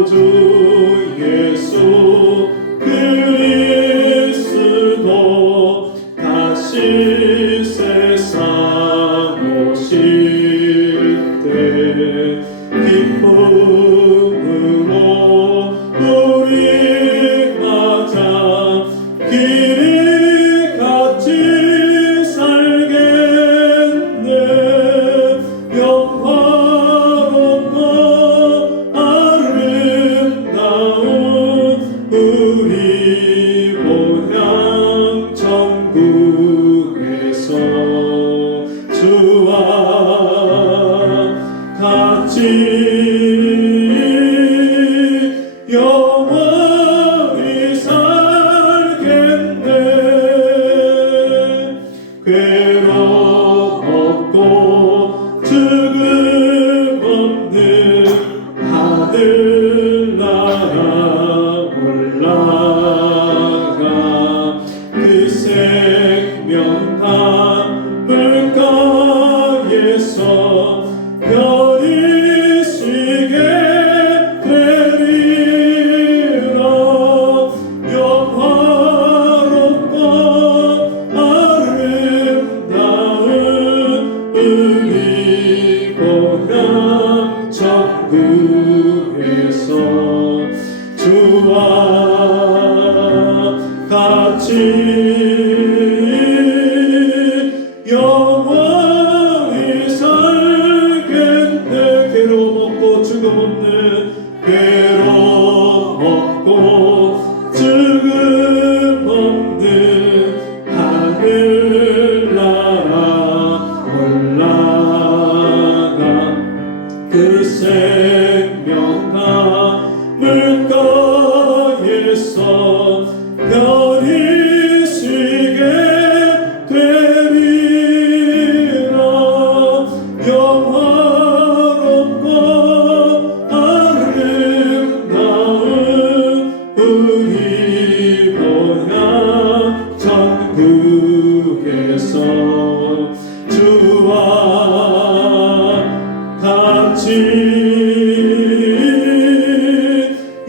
구주 예수 그리스도 다시 세상 오실 때 기쁨으로 우리 맞아 길이 같이 살겠네. 영화롭고 아름다운 우리 고향 천국에서 주와 같이 영원히 살겠네. 괴로움 없고 죽음 없는 하늘나라 올라가 그 생명함 물가에서 별이 시게 되리라. 영화롭고 아름다운 우리 고향 천국에서 주와 같이 영원히 살겠네. 괴로움 없고 죽음 없는 괴로움 없고 죽음 없는 하늘나라 올라가 그 생명함 물가에서 별이 시게 되리라. 영화롭고 아름다운 우리 고향 천국에서 주와 같이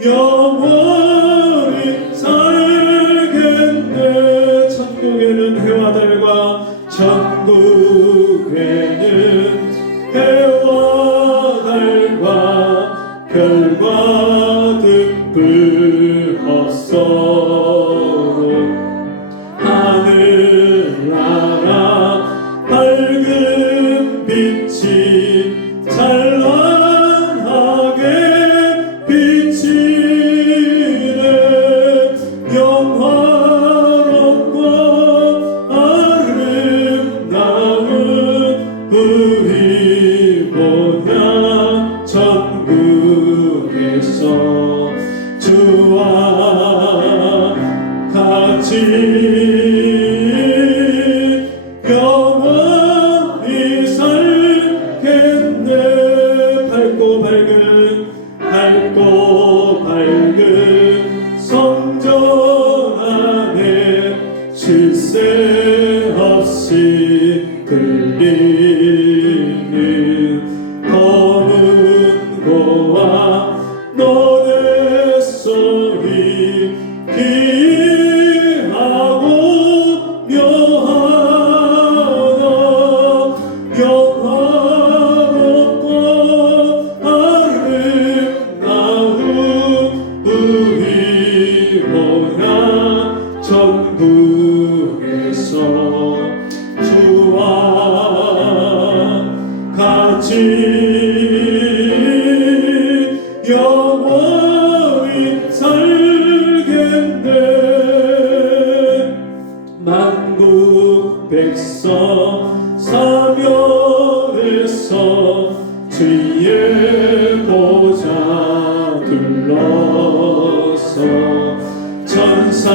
영원히 살겠네. 천국에는 해와 달과 천국에는 해와 달과 별과 등불 없어. 하늘나라 밝은 빛이 찬란하게 비치네. 영화롭고 아름다운 우리 고향 천국에서 주와 같이 영원히 살겠네. 밝고 밝은 성전 안에 쉴 새 없이 들리는 검은 고와 노랫소리 귀하고 묘하다. 영화롭고 아름다운 우리 고향 천국에서 주와 같이 영원히 살겠네. 만국 백성 사면에서 주의 보좌 둘러서 천사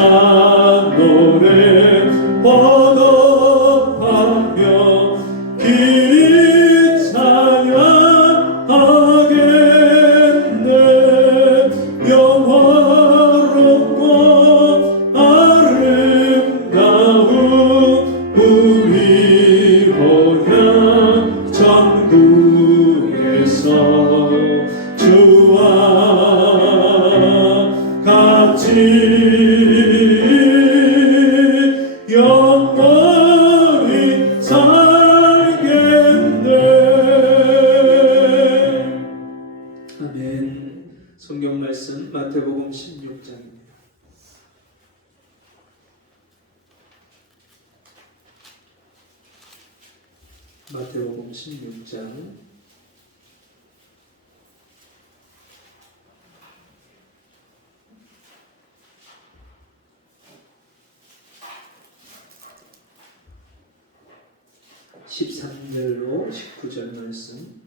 노래 번업하며 길이 찬양 마태복음 16장 13절로 19절 말씀.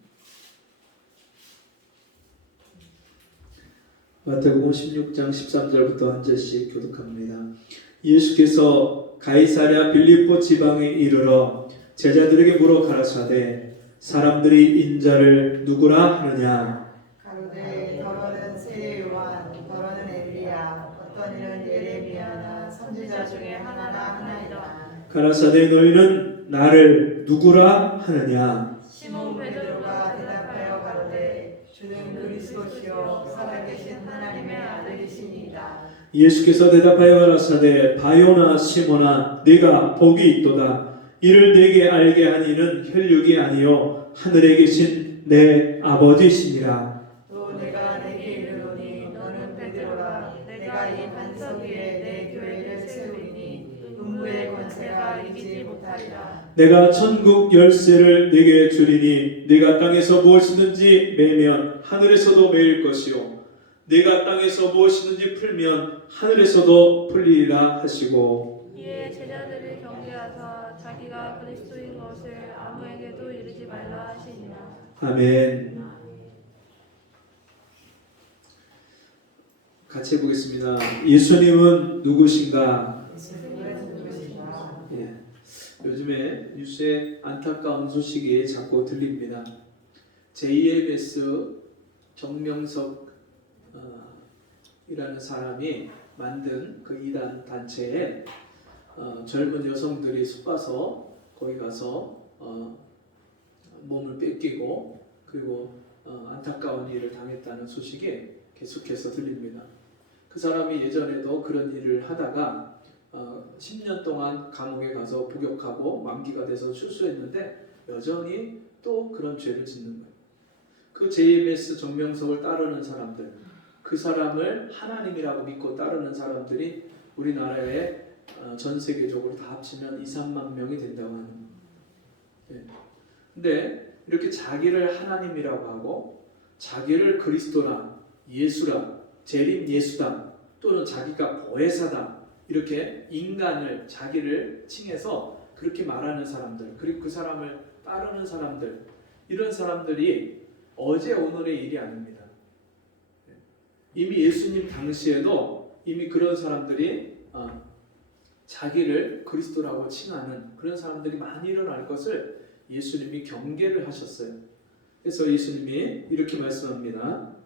마태복음 16장 13절부터 한 절씩 교독합니다. 예수께서 가이사랴 빌립보 지방에 이르러 제자들에게 물어 가라사대 사람들이 인자를 누구라 하느냐. 가로되 더러는 세례 요한, 더러는 엘리야, 어떤 이는 예레미야나 선지자 중에 하나나 하나이다. 가라사대 너희는 나를 누구라 하느냐. 시몬 베드로가 대답하여 가로되 주는 그리스도시요 살아계신 하나님의 아들이시니이다. 예수께서 대답하여 가라사대 바요나 시몬아 네가 복이 있도다. 이를 내게 알게 한 이는 혈육이 아니요 하늘에 계신 내 아버지시니라. 또 내가 내게 이르노니 너는 베드로라. 내가 이 반석 위에 내 교회를 세우리니 음부의 권세가 이기지 못하리라. 내가 천국 열쇠를 네게 주리니 네가 땅에서 무엇이든지 매면 하늘에서도 매일 것이요 네가 땅에서 무엇이든지 풀면 하늘에서도 풀리리라 하시고 이에 제자들을 경계하사 자기가 그리스도인 것을 아무에게도 이르지 말라 하시니라. 아멘. 같이 해보겠습니다. 예수님은 누구신가? 예수님은 누구신가? 예. 요즘에 뉴스에 안타까운 소식이 자꾸 들립니다. JMS 정명석 이라는 사람이 만든 그 이단 단체에 젊은 여성들이 속아서 거기 가서 몸을 뺏기고 그리고 안타까운 일을 당했다는 소식이 계속해서 들립니다. 그 사람이 예전에도 그런 일을 하다가 10년 동안 감옥에 가서 복역하고 만기가 돼서 출소했는데 여전히 또 그런 죄를 짓는 거예요. 그 JMS 정명석을 따르는 사람들, 그 사람을 하나님이라고 믿고 따르는 사람들이 우리나라에 전 세계적으로 다 합치면 2, 3만 명이 된다고 하는 거예요. 근데 이렇게 자기를 하나님이라고 하고 자기를 그리스도라, 예수라, 재림 예수다 또는 자기가 보혜사다 이렇게 인간을 자기를 칭해서 그렇게 말하는 사람들 그리고 그 사람을 따르는 사람들 이런 사람들이 어제 오늘의 일이 아닙니다. 이미 예수님 당시에도 이미 그런 사람들이 자기를 그리스도라고 칭하는 그런 사람들이 많이 일어날 것을 예수님이 경계를 하셨어요. 그래서 예수님이 이렇게 말씀합니다.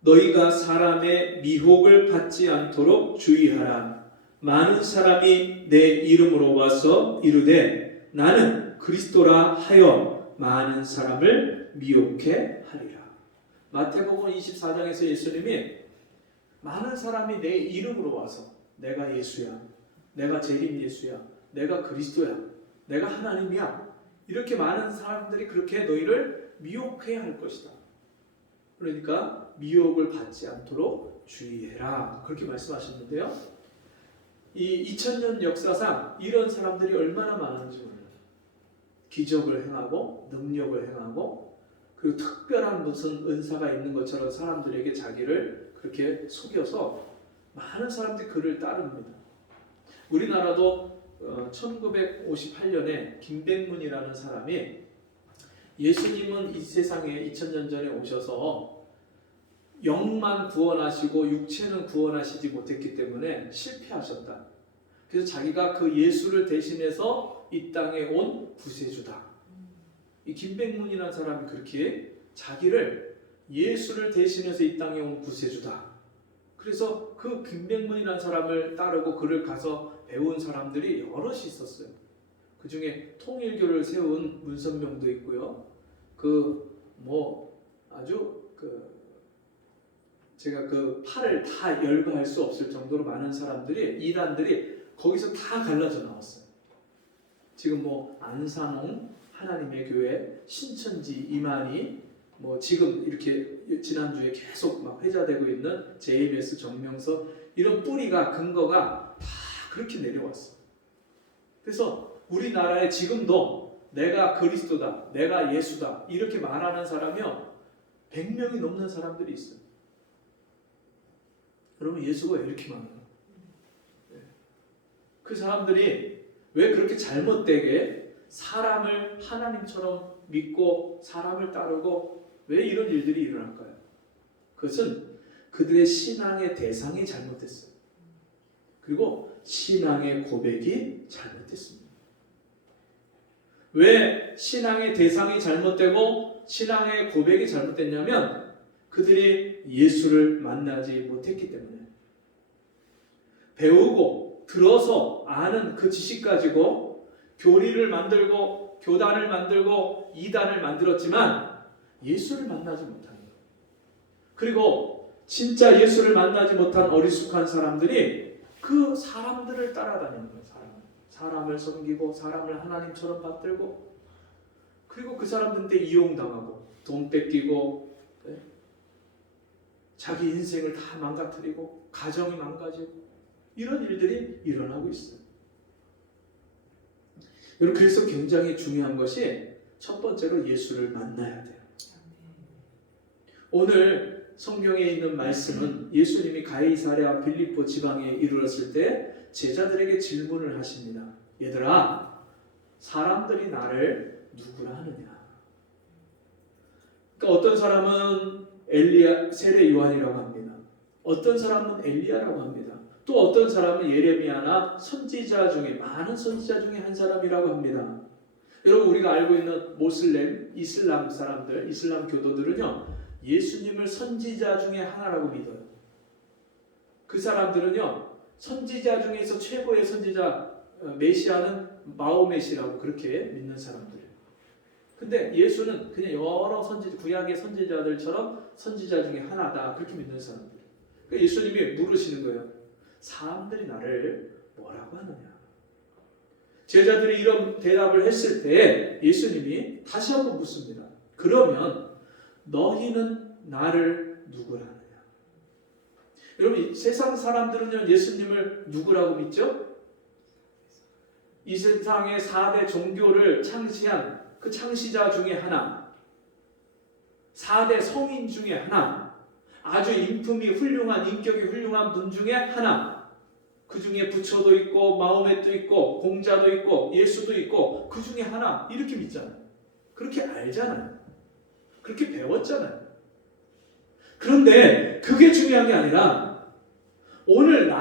너희가 사람의 미혹을 받지 않도록 주의하라. 많은 사람이 내 이름으로 와서 이르되 나는 그리스도라 하여 많은 사람을 미혹해 하리라. 마태복음 24장에서 예수님이 많은 사람이 내 이름으로 와서 내가 예수야, 내가 재림 예수야, 내가 그리스도야, 내가 하나님이야 이렇게 많은 사람들이 그렇게 너희를 미혹해야 할 것이다. 그러니까 미혹을 받지 않도록 주의해라 그렇게 말씀하셨는데요. 이 2000년 역사상 이런 사람들이 얼마나 많은지 몰라요. 기적을 행하고 능력을 행하고 그리고 특별한 무슨 은사가 있는 것처럼 사람들에게 자기를 그렇게 속여서 많은 사람들이 그를 따릅니다. 우리나라도 1958년에 김백문이라는 사람이 예수님은 이 세상에 2000년 전에 오셔서 영만 구원하시고 육체는 구원하시지 못했기 때문에 실패하셨다. 그래서 자기가 그 예수를 대신해서 이 땅에 온 구세주다. 이 김백문이라는 사람이 그렇게 자기를 예수를 대신해서 이 땅에 온 구세주다. 그래서 그 김백문이라는 사람을 따르고 그를 가서 배운 사람들이 여럿이 있었어요. 그 중에 통일교를 세운 문선명도 있고요. 제가 그 팔을 다 열거할 수 없을 정도로 많은 사람들이 이단들이 거기서 다 갈라져 나왔어요. 지금 안산홍 하나님의 교회, 신천지 이만희, 지금 이렇게 지난주에 계속 막 회자되고 있는 JMS 정명석 이런 뿌리가 근거가 다 그렇게 내려왔어. 그래서 우리나라에 지금도 내가 그리스도다, 내가 예수다 이렇게 말하는 사람이요 100명이 넘는 사람들이 있어요. 여러분 예수가 왜 이렇게 많아요? 그 사람들이 왜 그렇게 잘못되게 사람을 하나님처럼 믿고 사람을 따르고 왜 이런 일들이 일어날까요? 그것은 그들의 신앙의 대상이 잘못됐어요. 그리고 신앙의 고백이 잘못됐습니다. 왜 신앙의 대상이 잘못되고 신앙의 고백이 잘못됐냐면 그들이 예수를 만나지 못했기 때문에 배우고 들어서 아는 그 지식 가지고 교리를 만들고 교단을 만들고 이단을 만들었지만 예수를 만나지 못한 거예요. 그리고 진짜 예수를 만나지 못한 어리숙한 사람들이 그 사람들을 따라다니는 거예요. 사람을 섬기고 사람을 하나님처럼 받들고 그리고 그 사람들한테 이용당하고 돈 뺏기고 자기 인생을 다 망가뜨리고 가정이 망가지고 이런 일들이 일어나고 있어요. 여러분 그래서 굉장히 중요한 것이 첫 번째로 예수를 만나야 돼요. 오늘 성경에 있는 말씀은 예수님이 가이사랴 빌립보 지방에 이르렀을 때 제자들에게 질문을 하십니다. 얘들아, 사람들이 나를 누구라 하느냐? 그러니까 어떤 사람은 엘리야, 세례 요한이라고 합니다. 어떤 사람은 엘리야라고 합니다. 또 어떤 사람은 예레미야나 선지자 중에 많은 선지자 중에 한 사람이라고 합니다. 여러분 우리가 알고 있는 모슬렘, 이슬람 사람들, 이슬람 교도들은요 예수님을 선지자 중에 하나라고 믿어요. 그 사람들은요 선지자 중에서 최고의 선지자 메시아는 마호메시라고 그렇게 믿는 사람들이에요. 근데 예수는 그냥 여러 선지자, 구약의 선지자들처럼 선지자 중에 하나다 그렇게 믿는 사람들. 그러니까 예수님이 물으시는 거예요. 사람들이 나를 뭐라고 하느냐? 제자들이 이런 대답을 했을 때 예수님이 다시 한번 묻습니다. 그러면 너희는 나를 누구라 하느냐? 여러분 세상 사람들은요 예수님을 누구라고 믿죠? 이 세상의 4대 종교를 창시한 그 창시자 중에 하나, 4대 성인 중에 하나, 아주 인품이 훌륭한, 인격이 훌륭한 분 중에 하나, 그 중에 부처도 있고 마호멧도 있고 공자도 있고 예수도 있고 그 중에 하나 이렇게 믿잖아요. 그렇게 알잖아요. 그렇게 배웠잖아요. 그런데 그게 중요한 게 아니라 오늘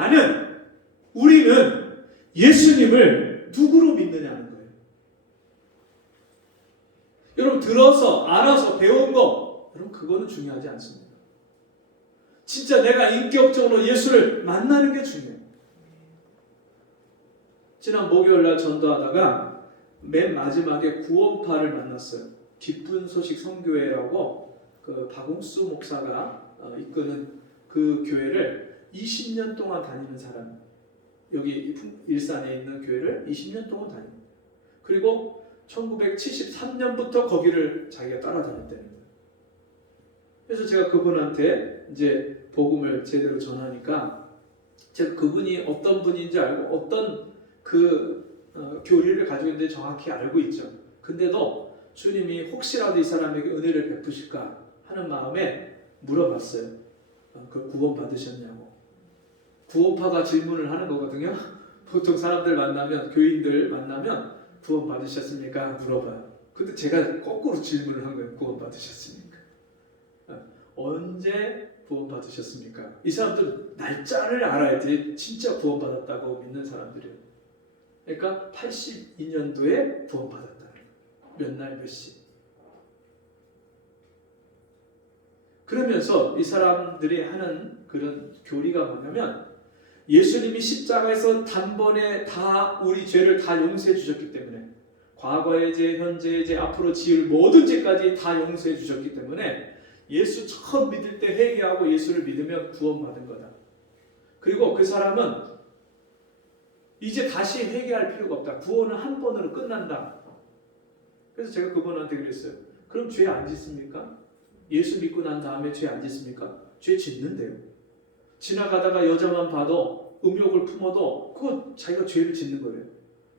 우리는 예수님을 누구로 믿느냐는 거예요. 여러분 들어서 알아서 배운 거 여러분 그거는 중요하지 않습니다. 진짜 내가 인격적으로 예수를 만나는 게 중요해요. 지난 목요일날 전도하다가 맨 마지막에 구원파를 만났어요. 기쁜 소식 선교회라고 그 박웅수 목사가 이끄는 그 교회를 20년 동안 다니는 사람, 여기 일산에 있는 교회를 20년 동안 다닙니다. 그리고 1973년부터 거기를 자기가 따라다녔다는 거예요. 그래서 제가 그분한테 이제 복음을 제대로 전하니까 제가 그분이 어떤 분인지 알고 어떤 교리를 가지고 있는지 정확히 알고 있죠. 근데도 주님이 혹시라도 이 사람에게 은혜를 베푸실까 하는 마음에 물어봤어요. 그 구원 받으셨냐고. 구원파가 질문을 하는 거거든요. 보통 사람들 만나면, 교인들 만나면 구원 받으셨습니까? 물어봐요. 근데 제가 거꾸로 질문을 한 거예요. 구원 받으셨습니까? 언제 구원 받으셨습니까? 이 사람들은 날짜를 알아야지 진짜 구원 받았다고 믿는 사람들이에요. 그러니까 82년도에 구원 받았다. 몇 날 몇 시. 그러면서 이 사람들이 하는 그런 교리가 뭐냐면 예수님이 십자가에서 단번에 다 우리 죄를 다 용서해 주셨기 때문에 과거의 죄, 현재의 죄, 앞으로 지을 모든 죄까지 다 용서해 주셨기 때문에 예수 처음 믿을 때 회개하고 예수를 믿으면 구원받은 거다. 그리고 그 사람은 이제 다시 회개할 필요가 없다. 구원은 한 번으로 끝난다. 그래서 제가 그분한테 그랬어요. 그럼 죄 안 짓습니까? 예수 믿고 난 다음에 죄 안 짓습니까? 죄 짓는데요. 지나가다가 여자만 봐도 음욕을 품어도 그거 자기가 죄를 짓는 거예요.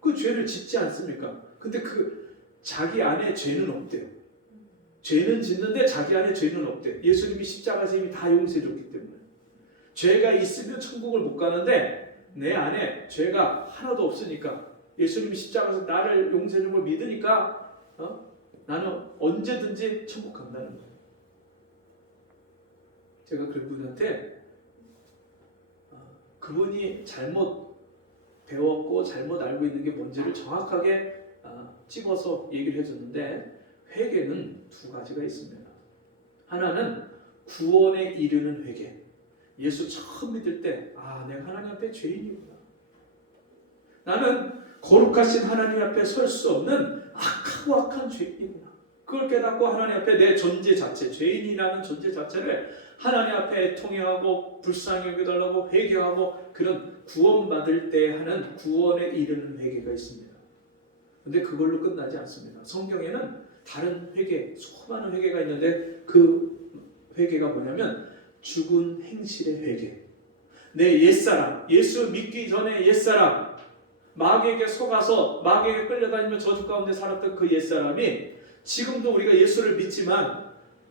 그 죄를 짓지 않습니까? 근데 그 자기 안에 죄는 없대요. 죄는 짓는데 자기 안에 죄는 없대요. 예수님이 십자가에서 이미 다 용서해줬기 때문에. 죄가 있으면 천국을 못 가는데 내 안에 죄가 하나도 없으니까 예수님이 십자가에서 나를 용서해준 걸 믿으니까 나는 언제든지 천국 간다는 거예요. 제가 그분한테 그분이 잘못 배웠고 잘못 알고 있는 게 뭔지를 정확하게 찝어서 얘기를 해줬는데 회개는 두 가지가 있습니다. 하나는 구원에 이르는 회개. 예수 처음 믿을 때 내가 하나님 앞에 죄인이구나. 나는 거룩하신 하나님 앞에 설 수 없는 악하고 악한 죄인이구나. 그걸 깨닫고 하나님 앞에 내 존재 자체, 죄인이라는 존재 자체를 하나님 앞에 통회하고 불쌍히 여겨달라고 회개하고 그런 구원받을 때 하는 구원에 이르는 회개가 있습니다. 그런데 그걸로 끝나지 않습니다. 성경에는 다른 회개, 수많은 회개가 있는데 그 회개가 뭐냐면 죽은 행실의 회개. 내 옛사람, 예수 믿기 전에 옛사람, 마귀에게 속아서 마귀에게 끌려다니며 저주 가운데 살았던 그 옛사람이 지금도 우리가 예수를 믿지만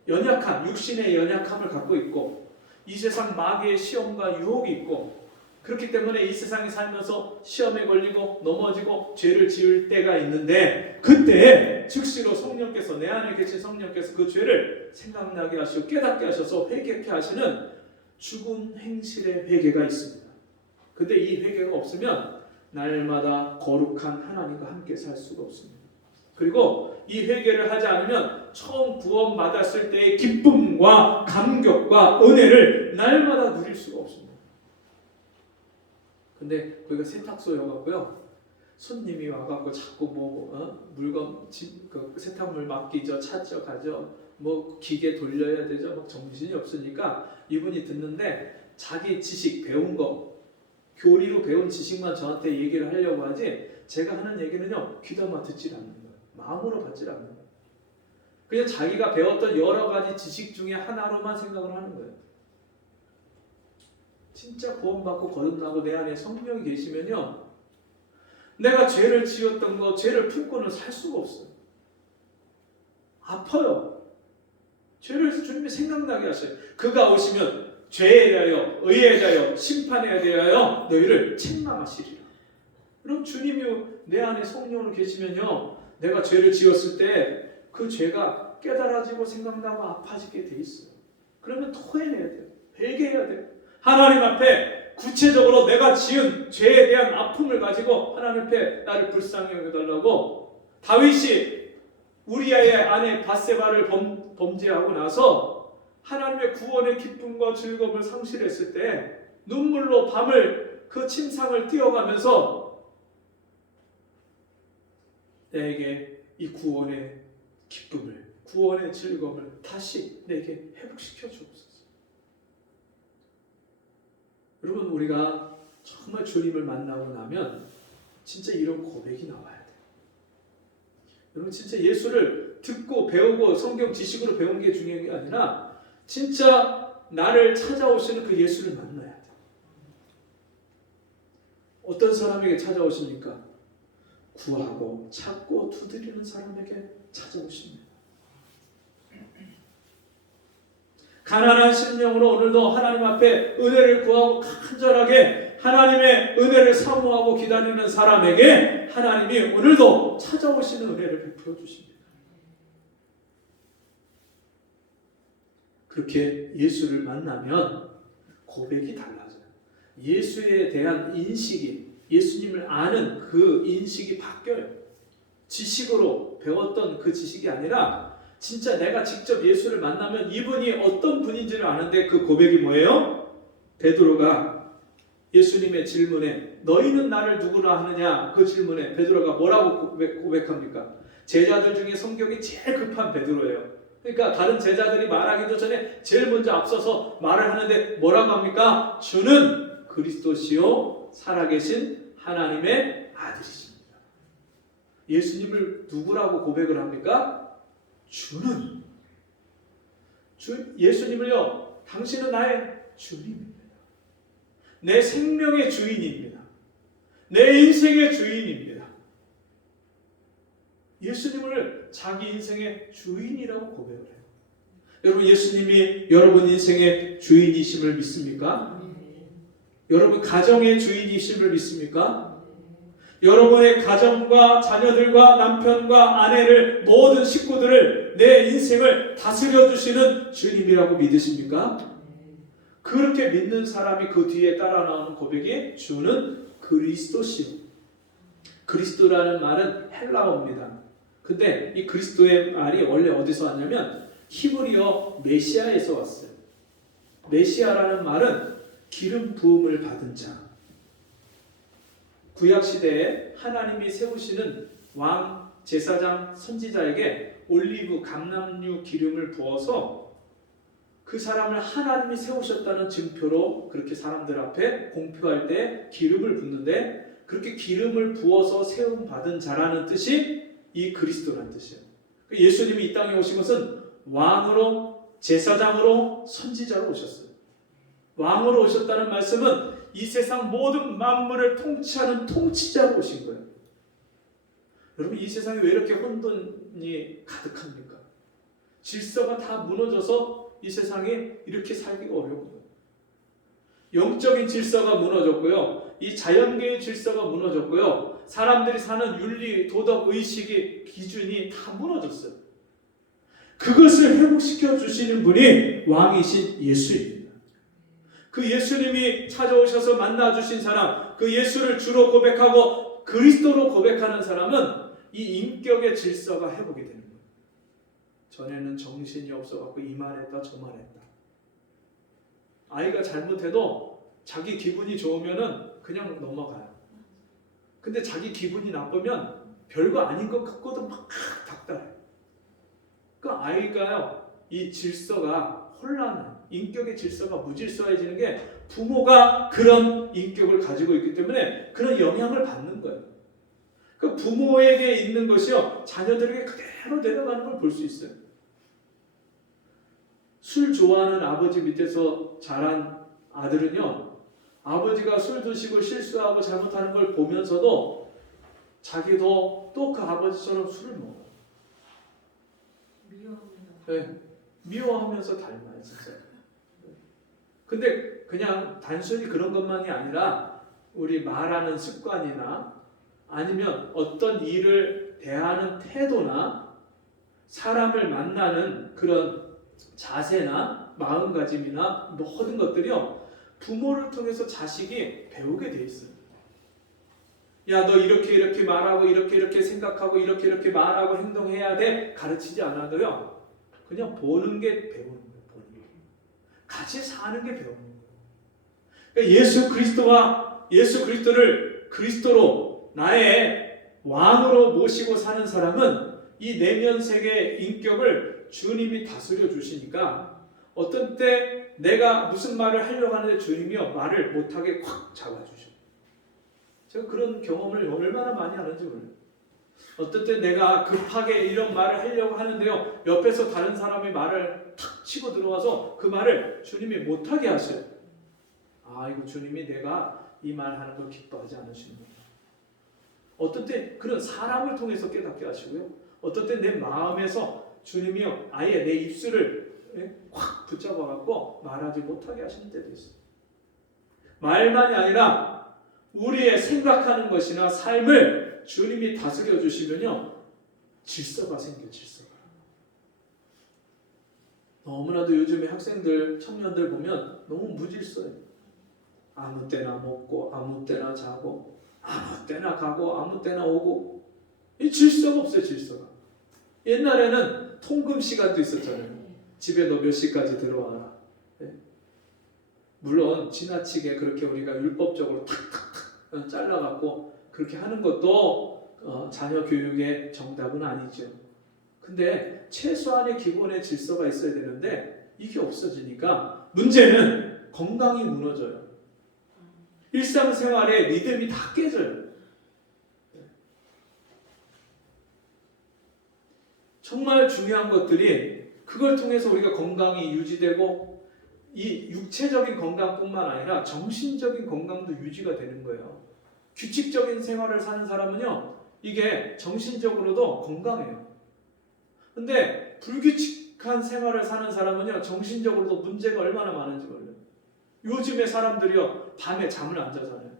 연약한, 육신의 연약함을 갖고 있고 이 세상 마귀의 시험과 유혹이 있고 그렇기 때문에 이 세상에 살면서 시험에 걸리고 넘어지고 죄를 지을 때가 있는데 그때 즉시로 성령께서 내 안에 계신 성령께서 그 죄를 생각나게 하시고 깨닫게 하셔서 회개케 하시는 죽은 행실의 회개가 있습니다. 근데 이 회개가 없으면 날마다 거룩한 하나님과 함께 살 수가 없습니다. 그리고 이 회개를 하지 않으면 처음 구원받았을 때의 기쁨과 감격과 은혜를 날마다 누릴 수가 없습니다. 근데 거기가 세탁소여갖고요, 손님이 와갖고 자꾸 물건 세탁물 맡기죠, 찾죠, 가죠, 기계 돌려야 되죠, 막 정신이 없으니까 이분이 듣는데 자기 지식 배운 거, 교리로 배운 지식만 저한테 얘기를 하려고 하지 제가 하는 얘기는요 귀담아 듣질 않는 거예요. 마음으로 받질 않는 거예요. 그냥 자기가 배웠던 여러 가지 지식 중에 하나로만 생각을 하는 거예요. 진짜 구원받고 거듭나고 내 안에 성령이 계시면요 내가 죄를 지었던 거, 죄를 품고는 살 수가 없어요. 아파요. 죄를 해서 주님이 생각나게 하셔요. 그가 오시면 죄에 대하여, 의에 대하여, 심판에 대하여 너희를 책망하시리라. 그럼 주님이 내 안에 성령으로 계시면요 내가 죄를 지었을 때 그 죄가 깨달아지고 생각나고 아파지게 돼 있어요. 그러면 토해내야 돼요. 회개해야 돼요. 하나님 앞에 구체적으로 내가 지은 죄에 대한 아픔을 가지고 하나님 앞에 나를 불쌍히 여겨달라고. 다윗이 우리아의 아내 밧세바를 범죄하고 나서 하나님의 구원의 기쁨과 즐거움을 상실했을 때 눈물로 밤을 그 침상을 뛰어가면서 내게 이 구원의 기쁨을, 구원의 즐거움을 다시 내게 회복시켜 주옵소서. 여러분, 우리가 정말 주님을 만나고 나면 진짜 이런 고백이 나와야 돼요. 여러분, 진짜 예수를 듣고 배우고 성경 지식으로 배운 게 중요한 게 아니라 진짜 나를 찾아오시는 그 예수를 만나야 돼요. 어떤 사람에게 찾아오십니까? 구하고 찾고 두드리는 사람에게 찾아오십니다. 가난한 심령으로 오늘도 하나님 앞에 은혜를 구하고 간절하게 하나님의 은혜를 사모하고 기다리는 사람에게 하나님이 오늘도 찾아오시는 은혜를 베풀어 주십니다. 그렇게 예수를 만나면 고백이 달라져요. 예수에 대한 인식이, 예수님을 아는 그 인식이 바뀌어요. 지식으로 배웠던 그 지식이 아니라 진짜 내가 직접 예수를 만나면 이분이 어떤 분인지를 아는데 그 고백이 뭐예요? 베드로가 예수님의 질문에 너희는 나를 누구라 하느냐, 그 질문에 베드로가 뭐라고 고백합니까? 제자들 중에 성격이 제일 급한 베드로예요. 그러니까 다른 제자들이 말하기도 전에 제일 먼저 앞서서 말을 하는데 뭐라고 합니까? 주는 그리스도시요 살아계신 하나님의 아들이십니다. 예수님을 누구라고 고백을 합니까? 주는. 예수님을요, 당신은 나의 주님입니다. 내 생명의 주인입니다. 내 인생의 주인입니다. 예수님을 자기 인생의 주인이라고 고백을 해요. 여러분, 예수님이 여러분 인생의 주인이심을 믿습니까? 여러분 가정의 주인이심을 믿습니까? 여러분의 가정과 자녀들과 남편과 아내를, 모든 식구들을, 내 인생을 다스려 주시는 주님이라고 믿으십니까? 그렇게 믿는 사람이 그 뒤에 따라 나오는 고백이 주는 그리스도시요. 그리스도라는 말은 헬라어입니다. 근데 이 그리스도의 말이 원래 어디서 왔냐면 히브리어 메시아에서 왔어요. 메시아라는 말은 기름 부음을 받은 자. 구약 시대에 하나님이 세우시는 왕, 제사장, 선지자에게 올리브, 감람류 기름을 부어서 그 사람을 하나님이 세우셨다는 증표로 그렇게 사람들 앞에 공표할 때 기름을 붓는데, 그렇게 기름을 부어서 세움 받은 자라는 뜻이 이 그리스도라는 뜻이에요. 예수님이 이 땅에 오신 것은 왕으로, 제사장으로, 선지자로 오셨어요. 왕으로 오셨다는 말씀은 이 세상 모든 만물을 통치하는 통치자로 오신 거예요. 여러분, 이 세상에 왜 이렇게 혼돈이 가득합니까? 질서가 다 무너져서 이 세상에 이렇게 살기가 어려운 거예요. 영적인 질서가 무너졌고요. 이 자연계의 질서가 무너졌고요. 사람들이 사는 윤리, 도덕, 의식의 기준이 다 무너졌어요. 그것을 회복시켜 주시는 분이 왕이신 예수입니다. 그 예수님이 찾아오셔서 만나주신 사람, 그 예수를 주로 고백하고 그리스도로 고백하는 사람은 이 인격의 질서가 회복이 되는 거예요. 전에는 정신이 없어갖고 이 말했다 저 말했다. 아이가 잘못해도 자기 기분이 좋으면은 그냥 넘어가요. 근데 자기 기분이 나쁘면 별거 아닌 것 같고도 막 닥달해요. 그 아이가요, 이 질서가 혼란해요. 인격의 질서가 무질서해지는 게 부모가 그런 인격을 가지고 있기 때문에 그런 영향을 받는 거예요. 그 부모에게 있는 것이요, 자녀들에게 그대로 내려가는 걸 볼 수 있어요. 술 좋아하는 아버지 밑에서 자란 아들은요, 아버지가 술 드시고 실수하고 잘못하는 걸 보면서도 자기도 또 그 아버지처럼 술을 먹어요. 네, 미워하면서 닮아요, 진짜. 근데 그냥 단순히 그런 것만이 아니라 우리 말하는 습관이나 아니면 어떤 일을 대하는 태도나 사람을 만나는 그런 자세나 마음가짐이나 모든 것들이요, 부모를 통해서 자식이 배우게 돼 있어요. 야, 너 이렇게 말하고 이렇게 생각하고 이렇게 말하고 행동해야 돼, 가르치지 않아도요, 그냥 보는 게 배우는 거예요. 보는 게. 같이 사는 게 배우는 거예요. 그러니까 예수 그리스도를 그리스도로 나의 왕으로 모시고 사는 사람은 이 내면 세계의 인격을 주님이 다스려 주시니까 어떤 때 내가 무슨 말을 하려고 하는데 주님이요, 말을 못하게 콱 잡아주셔. 제가 그런 경험을 얼마나 많이 하는지 몰라요. 어떤 때 내가 급하게 이런 말을 하려고 하는데요, 옆에서 다른 사람이 말을 탁 치고 들어와서 그 말을 주님이 못하게 하셔요. 아, 이거 주님이 내가 이 말하는 걸 기뻐하지 않으시는구나. 어떤 때 그런 사람을 통해서 깨닫게 하시고요, 어떤 때 내 마음에서 주님이요, 아예 내 입술을 확 붙잡아갖고 말하지 못하게 하시는 때도 있어요. 말만이 아니라 우리의 생각하는 것이나 삶을 주님이 다스려 주시면요, 질서가 생겨요. 질서가. 너무나도 요즘에 학생들, 청년들 보면 너무 무질서해요. 아무 때나 먹고 아무 때나 자고 아무 때나 가고 아무 때나 오고, 이 질서가 없어요. 질서가. 옛날에는 통금 시간도 있었잖아요. 집에 너 몇 시까지 들어와라. 네? 물론 지나치게 그렇게 우리가 율법적으로 탁탁탁 잘라갖고 그렇게 하는 것도 자녀 교육의 정답은 아니죠. 근데 최소한의 기본의 질서가 있어야 되는데 이게 없어지니까 문제는 건강이 무너져요. 일상생활의 리듬이 다 깨져요. 정말 중요한 것들이, 그걸 통해서 우리가 건강이 유지되고 이 육체적인 건강뿐만 아니라 정신적인 건강도 유지가 되는 거예요. 규칙적인 생활을 사는 사람은요, 이게 정신적으로도 건강해요. 근데 불규칙한 생활을 사는 사람은요, 정신적으로도 문제가 얼마나 많은지 몰라요. 요즘에 사람들이요, 밤에 잠을 안 자잖아요.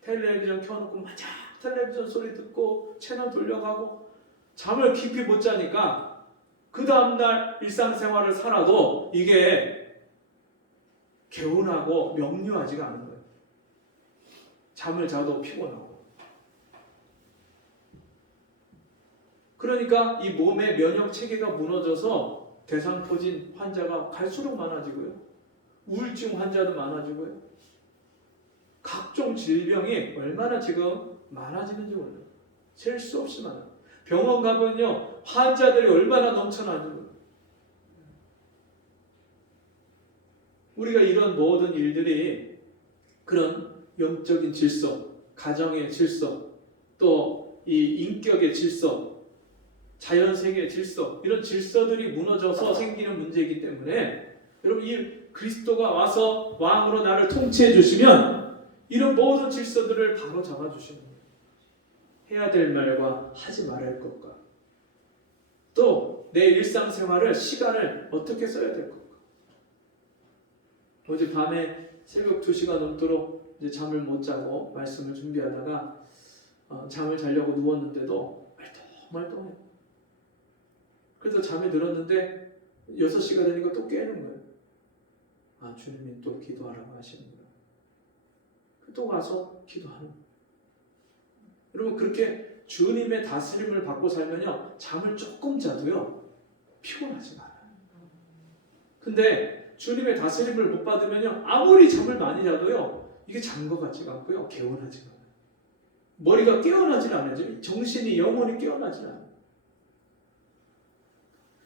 텔레비전 켜놓고 마냥 텔레비전 소리 듣고 채널 돌려가고 잠을 깊이 못 자니까 그 다음날 일상생활을 살아도 이게 개운하고 명료하지가 않은 거예요. 잠을 자도 피곤하고. 그러니까 이 몸의 면역 체계가 무너져서 대상포진 환자가 갈수록 많아지고요. 우울증 환자도 많아지고요. 각종 질병이 얼마나 지금 많아지는지 몰라요. 셀 수 없이 많아요. 병원 가면요, 환자들이 얼마나 넘쳐나는지 몰라요. 우리가 이런 모든 일들이 그런 영적인 질서, 가정의 질서, 또 이 인격의 질서, 자연세계의 질서, 이런 질서들이 무너져서 생기는 문제이기 때문에 여러분, 이 그리스도가 와서 왕으로 나를 통치해 주시면 이런 모든 질서들을 바로 잡아 주시는 거예요. 해야 될 말과 하지 말아야 할 것과 또 내 일상생활을 시간을 어떻게 써야 될 것과. 어제 밤에 새벽 2시가 넘도록 이제 잠을 못 자고 말씀을 준비하다가 잠을 자려고 누웠는데도 말똥말똥해요. 그래서 잠이 들었는데 6시가 되니까 또 깨는 거예요. 아, 주님이 또 기도하라고 하시는 거예요. 또 가서 기도하는 거예요. 여러분, 그렇게 주님의 다스림을 받고 살면요, 잠을 조금 자도요 피곤하지 않아요. 근데 주님의 다스림을 못 받으면요, 아무리 잠을 많이 자도요 이게 잔 것 같지가 않고요, 개운하지가 않아요. 머리가 깨어나질 않아요. 정신이, 영혼이 깨어나질 않아요.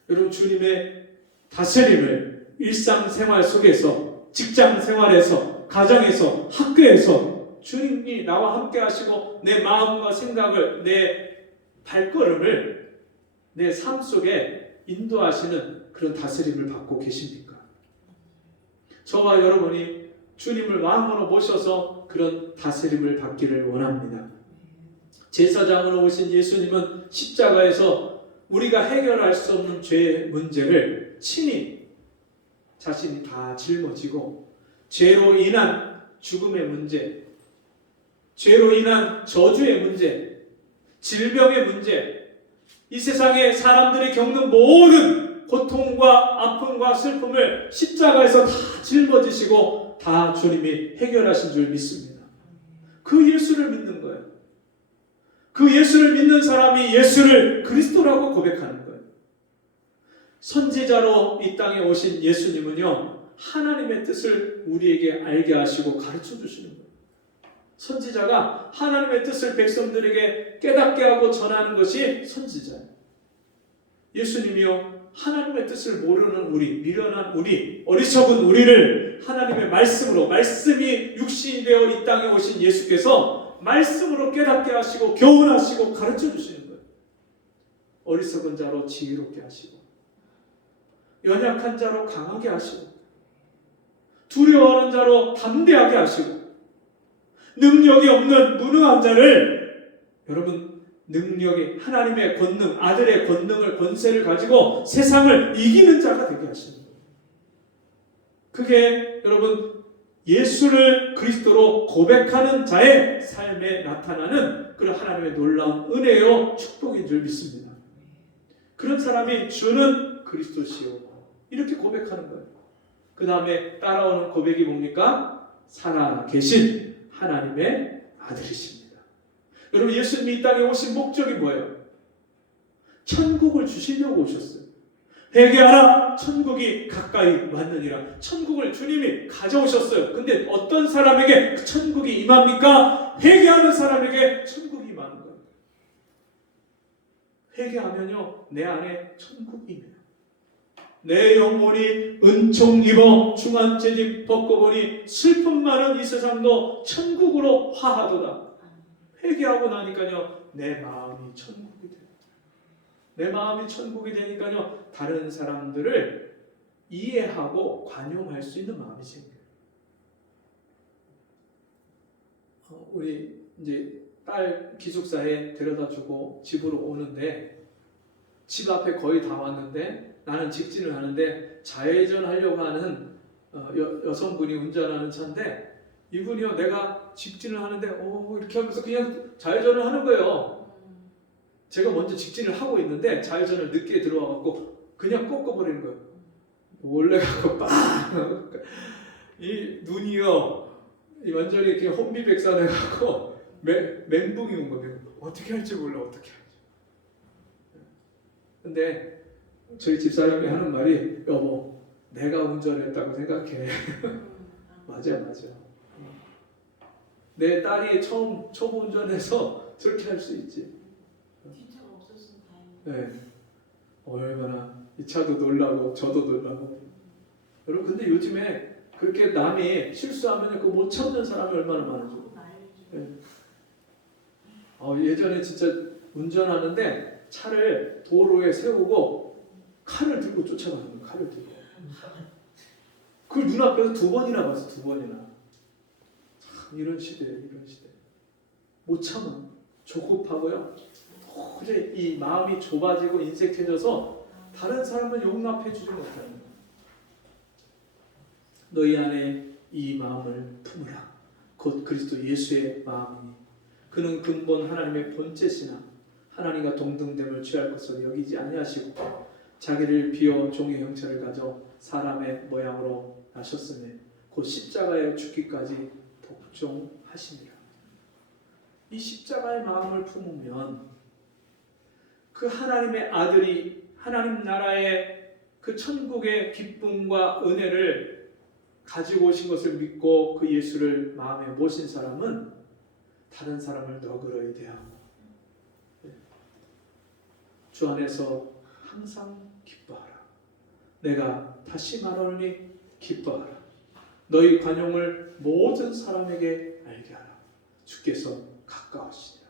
여러분, 주님의 다스림을 일상생활 속에서, 직장생활에서, 가정에서, 학교에서 주님이 나와 함께 하시고 내 마음과 생각을, 내 발걸음을 내 삶 속에 인도하시는 그런 다스림을 받고 계십니까? 저와 여러분이 주님을 왕으로 모셔서 그런 다스림을 받기를 원합니다. 제사장으로 오신 예수님은 십자가에서 우리가 해결할 수 없는 죄의 문제를 친히 자신이 다 짊어지고 죄로 인한 죽음의 문제, 죄로 인한 저주의 문제, 질병의 문제, 이 세상에 사람들이 겪는 모든 고통과 아픔과 슬픔을 십자가에서 다 짊어지시고 다 주님이 해결하신 줄 믿습니다. 그 예수를 믿는 거예요. 그 예수를 믿는 사람이 예수를 그리스도라고 고백하는 거예요. 선지자로 이 땅에 오신 예수님은요, 하나님의 뜻을 우리에게 알게 하시고 가르쳐 주시는 거예요. 선지자가 하나님의 뜻을 백성들에게 깨닫게 하고 전하는 것이 선지자예요. 예수님이요, 하나님의 뜻을 모르는 우리, 미련한 우리, 어리석은 우리를 하나님의 말씀으로, 말씀이 육신이 되어 이 땅에 오신 예수께서 말씀으로 깨닫게 하시고 교훈하시고 가르쳐 주시는 거예요. 어리석은 자로 지혜롭게 하시고 연약한 자로 강하게 하시고 두려워하는 자로 담대하게 하시고 능력이 없는 무능한 자를, 여러분, 능력이 하나님의 권능, 아들의 권능을, 권세를 가지고 세상을 이기는 자가 되게 하시는 거예요. 그게 여러분 예수를 그리스도로 고백하는 자의 삶에 나타나는 그런 하나님의 놀라운 은혜요 축복인 줄 믿습니다. 그런 사람이 주는 그리스도시요, 이렇게 고백하는 거예요. 그 다음에 따라오는 고백이 뭡니까? 살아계신 하나님의 아들이십니다. 여러분, 예수님이 이 땅에 오신 목적이 뭐예요? 천국을 주시려고 오셨어요. 회개하라, 천국이 가까이 왔느니라. 천국을 주님이 가져오셨어요. 근데 어떤 사람에게 그 천국이 임합니까? 회개하는 사람에게 천국이 임하는 거예요. 회개하면요, 내 안에 천국이 임해요. 내 영혼이 은총 입어 중한죄짐 벗고 보니 슬픔 많은 이 세상도 천국으로 화하도다. 회개하고 나니까요, 내 마음이 천국이 돼요. 내 마음이 천국이 되니까요, 다른 사람들을 이해하고 관용할 수 있는 마음이 생겨요. 우리 이제 딸 기숙사에 데려다주고 집으로 오는데 집 앞에 거의 다 왔는데 나는 직진을 하는데 좌회전 하려고 하는 여성분이 운전하는 차인데 이분이요 내가 직진을 하는데 이렇게 하면서 그냥 좌회전을 하는 거예요. 제가 먼저 직진을 하고 있는데 좌회전을 늦게 들어와갖고 그냥 꺾어버리는 거예요. 몰래갖고 빵! 이 눈이요 완전히 이렇게 혼비백산해갖고 멘붕이 온 거예요. 어떻게 할지 몰라 어떻게 할지. 근데 저희 집사람이 하는 말이 여보 내가 운전했다고 생각해. 맞아. 내 딸이 처음 초보 운전해서 저렇게 할 수 있지. 뒷차가 없었으면 다행이에요. 네. 얼마나 이 차도 놀라고 저도 놀라고. 여러분 근데 요즘에 그렇게 남이 실수하면 그 못 참는 사람이 얼마나 많은지. 네. 예전에 진짜 운전하는데 차를 도로에 세우고 칼을 들고 쫓아가는 거예요. 칼을 들고. 그걸 눈앞에서 2번이나 봤어. 2번이나. 참 이런 시대예요. 이런 시대. 못 참아. 조급하고요. 도저히 이 마음이 좁아지고 인색해져서 다른 사람을 용납해 주지 못하는 거예요. 너희 안에 이 마음을 품으라. 곧 그리스도 예수의 마음이니 그는 근본 하나님의 본체시나 하나님과 동등됨을 취할 것을 여기지 아니하시고 자기를 비워 종의 형체를 가져 사람의 모양으로 나셨으니 곧 십자가에 죽기까지 복종하시니라. 이 십자가의 마음을 품으면 그 하나님의 아들이 하나님 나라의 그 천국의 기쁨과 은혜를 가지고 오신 것을 믿고 그 예수를 마음에 모신 사람은 다른 사람을 너그러이 대하고 주 안에서 항상 기뻐하라. 내가 다시 말하노니 기뻐하라. 너희 관용을 모든 사람에게 알게 하라. 주께서 가까우시니라.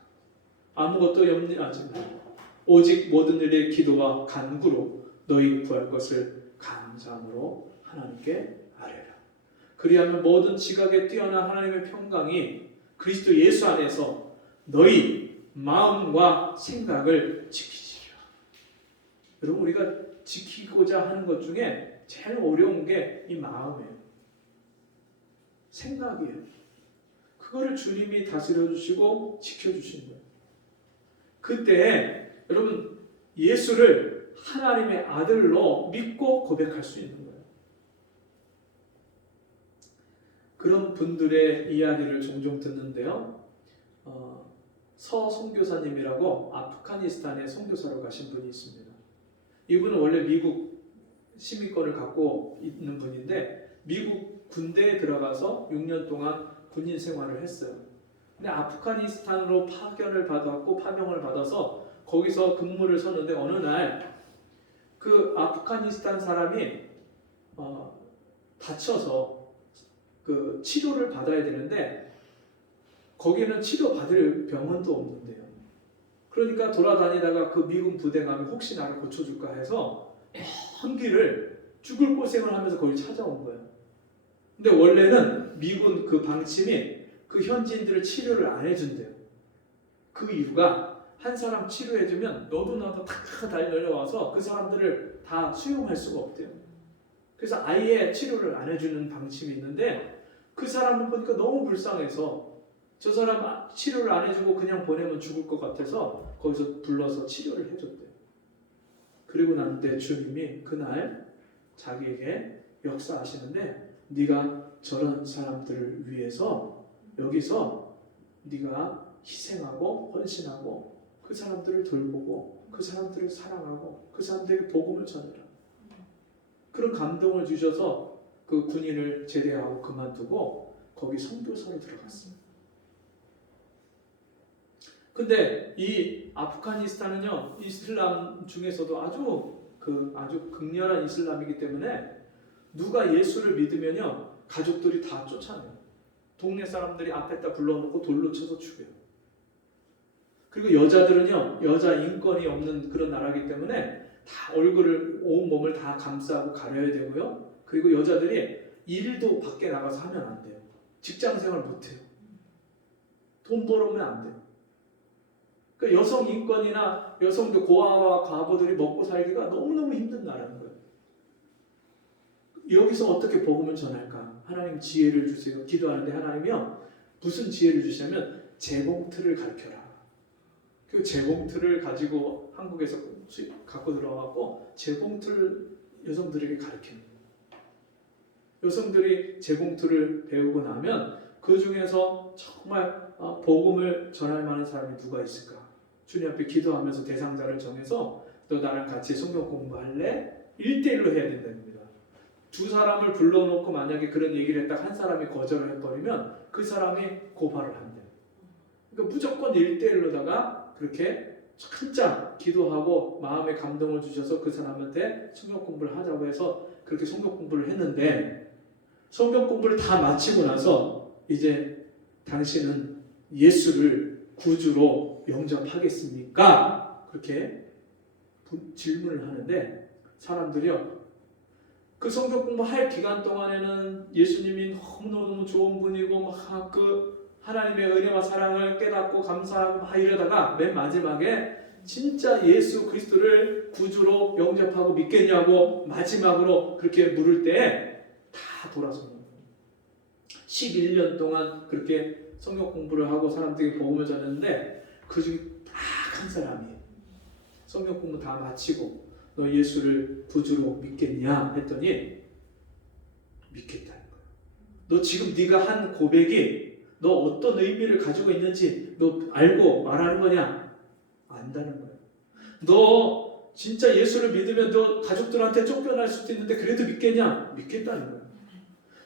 아무것도 염려하지 말고 오직 모든 일의 기도와 간구로 너희 구할 것을 감사함으로 하나님께 아뢰라. 그리하면 모든 지각에 뛰어난 하나님의 평강이 그리스도 예수 안에서 너희 마음과 생각을 지키시리라. 여러분 우리가 지키고자 하는 것 중에 제일 어려운 게 이 마음이에요. 생각이에요. 그거를 주님이 다스려 주시고 지켜 주시는 거예요. 그때 여러분 예수를 하나님의 아들로 믿고 고백할 수 있는 거예요. 그런 분들의 이야기를 종종 듣는데요. 서 선교사님이라고 아프가니스탄에 선교사로 가신 분이 있습니다. 이분은 원래 미국 시민권을 갖고 있는 분인데 미국 군대에 들어가서 6년 동안 군인 생활을 했어요. 근데 아프가니스탄으로 파견을 받았고 파병을 받아서 거기서 근무를 섰는데 어느 날 그 아프가니스탄 사람이 다쳐서 그 치료를 받아야 되는데 거기는 치료받을 병원도 없는데요. 그러니까 돌아다니다가 그 미군 부대 가면 혹시 나를 고쳐줄까 해서 먼 길을 죽을 고생을 하면서 거기 찾아온 거예요. 근데 원래는 미군 그 방침이 그 현지인들을 치료를 안 해준대요. 그 이유가 한 사람 치료해주면 너도 나도 다 달려와서 그 사람들을 다 수용할 수가 없대요. 그래서 아예 치료를 안 해주는 방침이 있는데 그 사람을 보니까 너무 불쌍해서 저 사람 치료를 안 해주고 그냥 보내면 죽을 것 같아서 거기서 불러서 치료를 해줬대요. 그리고 난데 주님이 그날 자기에게 역사하시는데 네가 저런 사람들을 위해서 여기서 네가 희생하고 헌신하고 그 사람들을 돌보고 그 사람들을 사랑하고 그 사람들에게 복음을 전해라. 그런 감동을 주셔서 그 군인을 제대하고 그만두고 거기 선교사로 들어갔어요. 근데 이 아프가니스탄은요 이슬람 중에서도 아주 극렬한 이슬람이기 때문에 누가 예수를 믿으면요 가족들이 다 쫓아내요. 동네 사람들이 앞에다 불러놓고 돌로 쳐서 죽여요. 그리고 여자들은요 여자 인권이 없는 그런 나라이기 때문에 다 얼굴을 온 몸을 다 감싸고 가려야 되고요. 그리고 여자들이 일도 밖에 나가서 하면 안 돼요. 직장생활 못 해요. 돈 벌어오면 안 돼요. 그러니까 여성 인권이나 여성도 고아와 과부들이 먹고 살기가 너무너무 힘든 나라인 거예요. 여기서 어떻게 복음을 전할까? 하나님 지혜를 주세요. 기도하는데 하나님이요 무슨 지혜를 주시냐면 재봉틀을 가르쳐라. 그 재봉틀을 가지고 한국에서 갖고 들어와갖고 재봉틀을 여성들에게 가르치는 거예요. 여성들이 재봉틀을 배우고 나면 그 중에서 정말 복음을 전할 만한 사람이 누가 있을까? 주님 앞에 기도하면서 대상자를 정해서 너 나랑 같이 성경 공부할래? 1대1로 해야 된다는 겁니다. 두 사람을 불러놓고 만약에 그런 얘기를 했다가 한 사람이 거절을 해버리면 그 사람이 고발을 한대요. 그러니까 무조건 1대1로다가 그렇게 진짜 기도하고 마음에 감동을 주셔서 그 사람한테 성경 공부를 하자고 해서 그렇게 성경 공부를 했는데 성경 공부를 다 마치고 나서 이제 당신은 예수를 구주로 영접하겠습니까? 그렇게 질문을 하는데 사람들이요 그 성경 공부할 기간 동안에는 예수님이 너무너무 좋은 분이고 막 그 하나님의 은혜와 사랑을 깨닫고 감사하고 막 이러다가 맨 마지막에 진짜 예수 그리스도를 구주로 영접하고 믿겠냐고 마지막으로 그렇게 물을 때 다 돌아서는 거예요. 11년 동안 그렇게 성경 공부를 하고 사람들이 복음을 전했는데 그 중에 딱 한 사람이 성경 공부 다 마치고 너 예수를 구주로 믿겠냐 했더니 믿겠다는 거예요. 너 지금 네가 한 고백이 너 어떤 의미를 가지고 있는지 너 알고 말하는 거냐? 안다는 거예요. 너 진짜 예수를 믿으면 너 가족들한테 쫓겨날 수도 있는데 그래도 믿겠냐? 믿겠다는 거예요.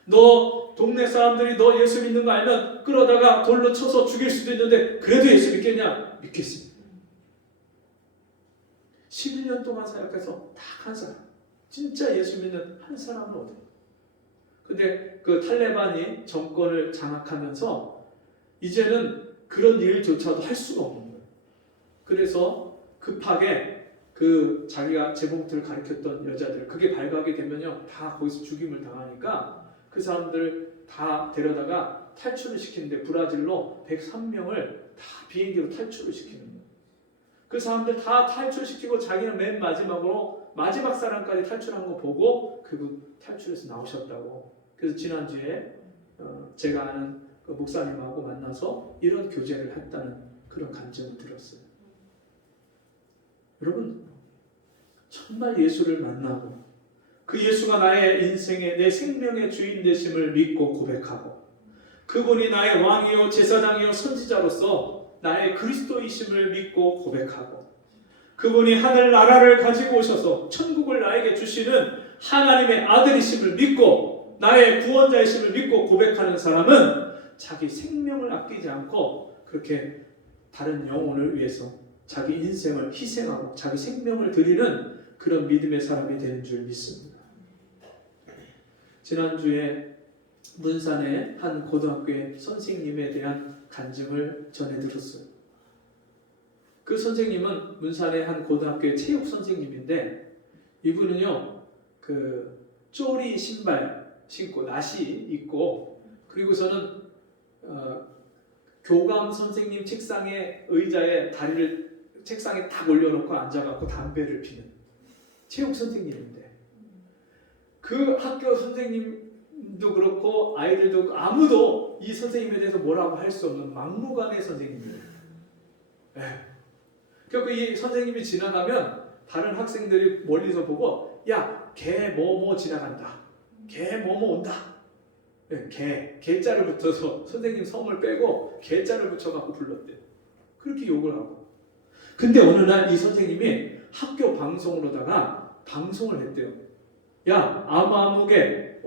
너 동네 사람들이 너 예수 믿는 거 알면 끌어다가 돌로 쳐서 죽일 수도 있는데 그래도 예수 믿겠냐? 믿겠습니다. 11년 동안 사역해서 딱 한 사람 진짜 예수 믿는 한 사람은 어디예요? 근데 그 탈레반이 정권을 장악하면서 이제는 그런 일조차도 할 수가 없는 거예요. 그래서 급하게 그 자기가 재봉틀을 가르쳤던 여자들 그게 발각이 되면요 다 거기서 죽임을 당하니까 그 사람들 다 데려다가 탈출을 시키는데 브라질로 103명을 다 비행기로 탈출을 시키는 거예요. 그 사람들 다 탈출시키고 자기는 맨 마지막으로 마지막 사람까지 탈출한 거 보고 그분 탈출해서 나오셨다고. 그래서 지난주에 제가 아는 그 목사님하고 만나서 이런 교제를 했다는 그런 감정을 들었어요. 여러분 정말 예수를 만나고 그 예수가 나의 인생의 내 생명의 주인 되심을 믿고 고백하고 그분이 나의 왕이요 제사장이요 선지자로서 나의 그리스도이심을 믿고 고백하고 그분이 하늘나라를 가지고 오셔서 천국을 나에게 주시는 하나님의 아들이심을 믿고 나의 구원자이심을 믿고 고백하는 사람은 자기 생명을 아끼지 않고 그렇게 다른 영혼을 위해서 자기 인생을 희생하고 자기 생명을 드리는 그런 믿음의 사람이 되는 줄 믿습니다. 지난주에 문산의 한 고등학교의 선생님에 대한 간증을 전해 들었어요. 그 선생님은 문산의 한 고등학교의 체육 선생님인데 이분은요 그 쪼리 신발 신고 나시 입고 그리고서는 교감 선생님 책상에 의자에 다리를 책상에 딱 올려놓고 앉아갖고 담배를 피는 체육 선생님인데 그 학교 선생님도 그렇고 아이들도 그렇고 아무도 이 선생님에 대해서 뭐라고 할 수 없는 막무가내 선생님이에요. 네. 그리고 이 선생님이 지나가면 다른 학생들이 멀리서 보고 야, 걔 뭐뭐 지나간다. 걔 뭐뭐 온다. 네, 개자를 붙여서 선생님 성을 빼고 개자를 붙여갖고 불렀대요. 그렇게 욕을 하고. 근데 어느 날 이 선생님이 학교 방송으로다가 방송을 했대요. 야, 아무개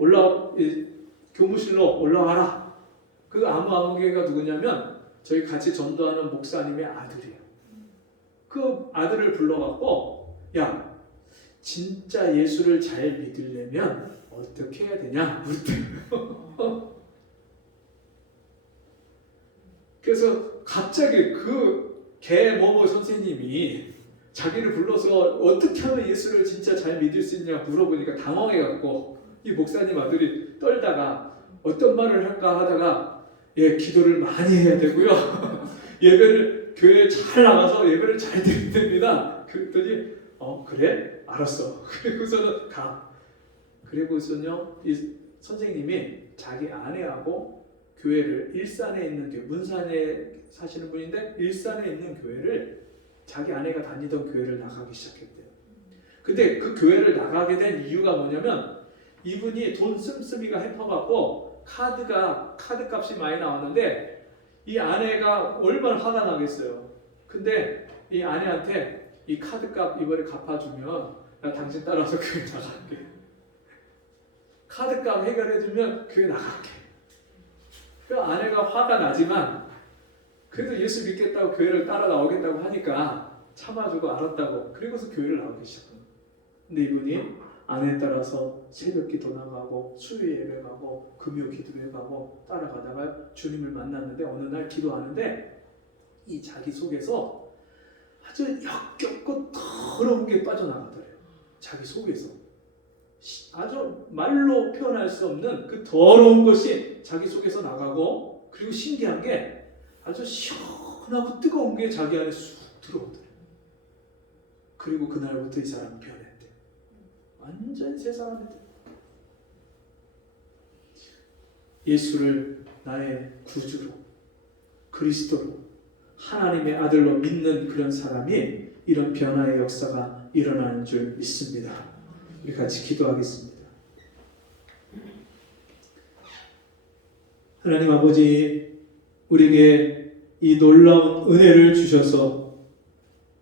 교무실로 올라와라. 그 아무개가 누구냐면 저희 같이 전도하는 목사님의 아들이에요. 그 아들을 불러갖고 야, 진짜 예수를 잘 믿으려면 어떻게 해야 되냐 물대요. 그래서 갑자기 그 개모모 선생님이 자기를 불러서 어떻게 하면 예수를 진짜 잘 믿을 수 있냐 물어보니까 당황해갖고 이 목사님 아들이 떨다가 어떤 말을 할까 하다가 예, 기도를 많이 해야 되고요. 예배를 교회 잘 나가서 예배를 잘 드립니다. 그랬더니 그래? 알았어. 그리고서는 가. 그리고서는요 이 선생님이 자기 아내하고 교회를 일산에 있는 교회, 문산에 사시는 분인데 일산에 있는 교회를 자기 아내가 다니던 교회를 나가기 시작했대요. 근데 그 교회를 나가게 된 이유가 뭐냐면 이분이 돈 씀씀이가 해퍼갖고 카드 값이 많이 나왔는데 이 아내가 얼마나 화가 나겠어요. 근데 이 아내한테 이 카드 값 이번에 갚아주면 나 당신 따라서 교회 나갈게. 카드 값 해결해주면 교회 나갈게. 그 아내가 화가 나지만 그래도 예수 믿겠다고 교회를 따라 나오겠다고 하니까 참아주고 알았다고. 그리고서 교회를 나오기 시작한 거예요. 근데 이분이 아내에 따라서 새벽 기도 나가고 수요 예배 가고 금요 기도회 가고 따라가다가 주님을 만났는데 어느 날 기도하는데 이 자기 속에서 아주 역겹고 더러운 게 빠져나가더래요. 자기 속에서 아주 말로 표현할 수 없는 그 더러운 것이 자기 속에서 나가고, 그리고 신기한 게 아주 시원하고 뜨거운 게 자기 안에 쑥 들어오더래요. 그리고 그날부터 이 사람은 변했대. 완전 새 사람이 돼. 예수를 나의 구주로, 그리스도로, 하나님의 아들로 믿는 그런 사람이 이런 변화의 역사가 일어나는 줄 믿습니다. 우리 같이 기도하겠습니다. 하나님 아버지, 우리에게 이 놀라운 은혜를 주셔서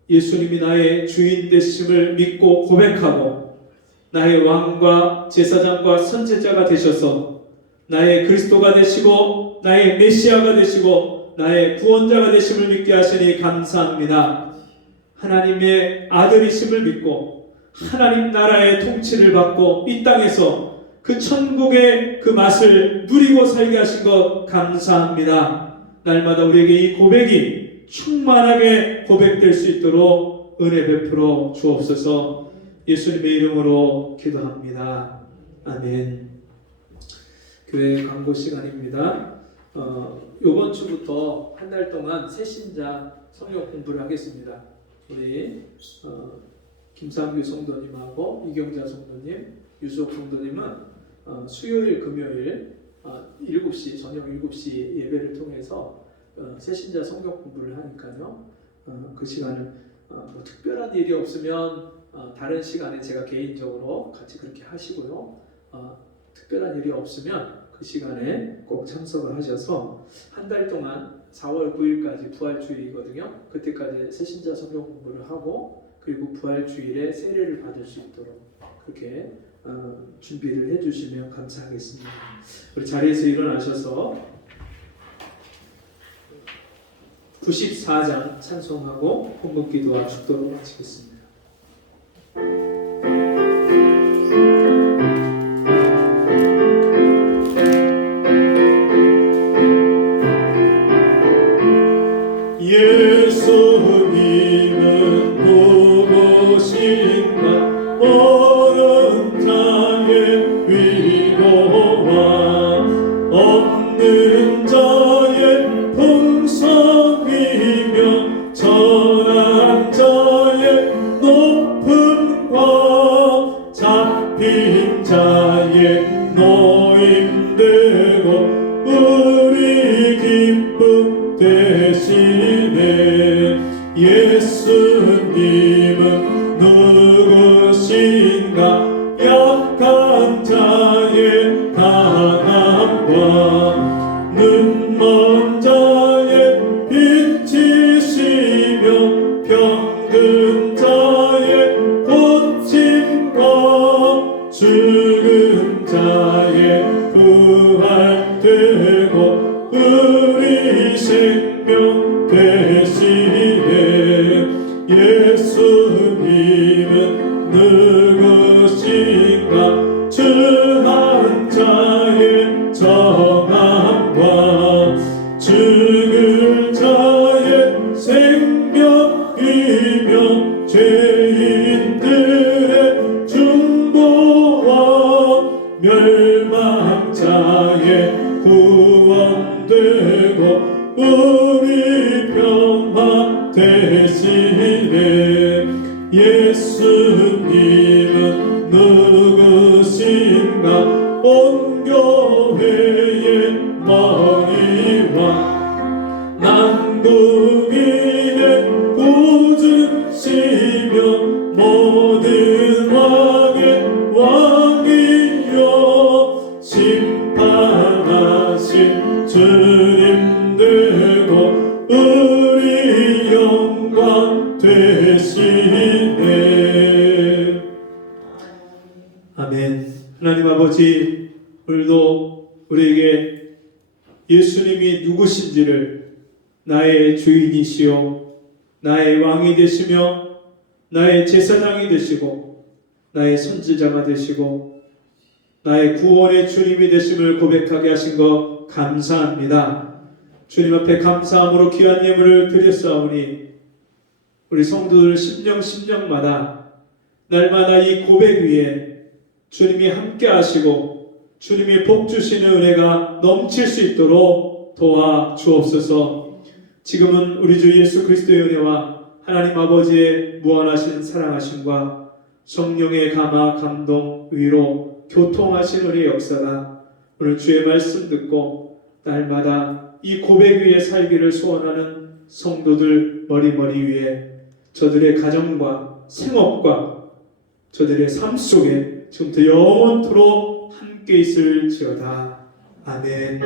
예수님이 나의 주인 되심을 믿고 고백하고 나의 왕과 제사장과 선지자가 되셔서 나의 그리스도가 되시고 나의 메시아가 되시고 나의 구원자가 되심을 믿게 하시니 감사합니다. 하나님의 아들이심을 믿고 하나님 나라의 통치를 받고 이 땅에서 그 천국의 그 맛을 누리고 살게 하신 것 감사합니다. 날마다 우리에게 이 고백이 충만하게 고백될 수 있도록 은혜 베풀어 주옵소서. 예수님의 이름으로 기도합니다. 아멘. 교회 광고 시간입니다. 이번 주부터 한 달 동안 새신자 성경 공부를 하겠습니다. 우리 김상규 성도님하고 이경자 성도님, 유수옥 성도님은 수요일, 금요일 7시, 저녁 7시 예배를 통해서 새신자 성경 공부를 하니까요. 그 시간을 뭐 특별한 일이 없으면 다른 시간에 제가 개인적으로 같이 그렇게 하시고요. 특별한 일이 없으면 그 시간에 꼭 참석을 하셔서 한 달 동안 4월 9일까지 부활주일이거든요. 그때까지 새신자 성경 공부를 하고 그리고 부활주일에 세례를 받을 수 있도록 그렇게 준비를 해주시면 감사하겠습니다. 우리 자리에서 일어나셔서 94장 찬송하고 본문기도와 축도로 마치겠습니다. 예수님은 무엇인가 모든 자의 위로와 없는 자의 풍성이며 전한 자의 높음과 잡힌 자의 노임되고 우리 기쁨 대신에 예수님은 누구신가 약한 자의 강함과 눈먼 자의 빛이시며 병든 자의 고침과 죽은 자의 부활되고 우리 생명 대신에 예수님은 누구신가 주한 자의 정함과 죽을 자의 생명이며 죄인들의 중보와 멸망자의 구원되고 우리 평화 예수님은 누구신가 온 교회의 머리와 남궁이의 구주시며 모든 왕의 왕이여 심판하신 주님 되고 우리 영광 되시네. 아멘. 하나님 아버지, 오늘도 우리에게 예수님이 누구신지를, 나의 주인이시요 나의 왕이 되시며 나의 제사장이 되시고 나의 선지자가 되시고 나의 구원의 주님이 되심을 고백하게 하신 것 감사합니다. 주님 앞에 감사함으로 귀한 예물을 드렸사오니 우리 성도들 심령마다 날마다 이 고백 위에 주님이 함께 하시고 주님이 복 주시는 은혜가 넘칠 수 있도록 도와 주옵소서. 지금은 우리 주 예수 그리스도의 은혜와 하나님 아버지의 무한하신 사랑하심과 성령의 감화, 감동, 위로, 교통하신 우리의 역사가 오늘 주의 말씀 듣고 날마다 이 고백 위에 살기를 소원하는 성도들 머리머리 위에 저들의 가정과 생업과 저들의 삶 속에 지금부터 영원토록 함께 있을지어다. 아멘.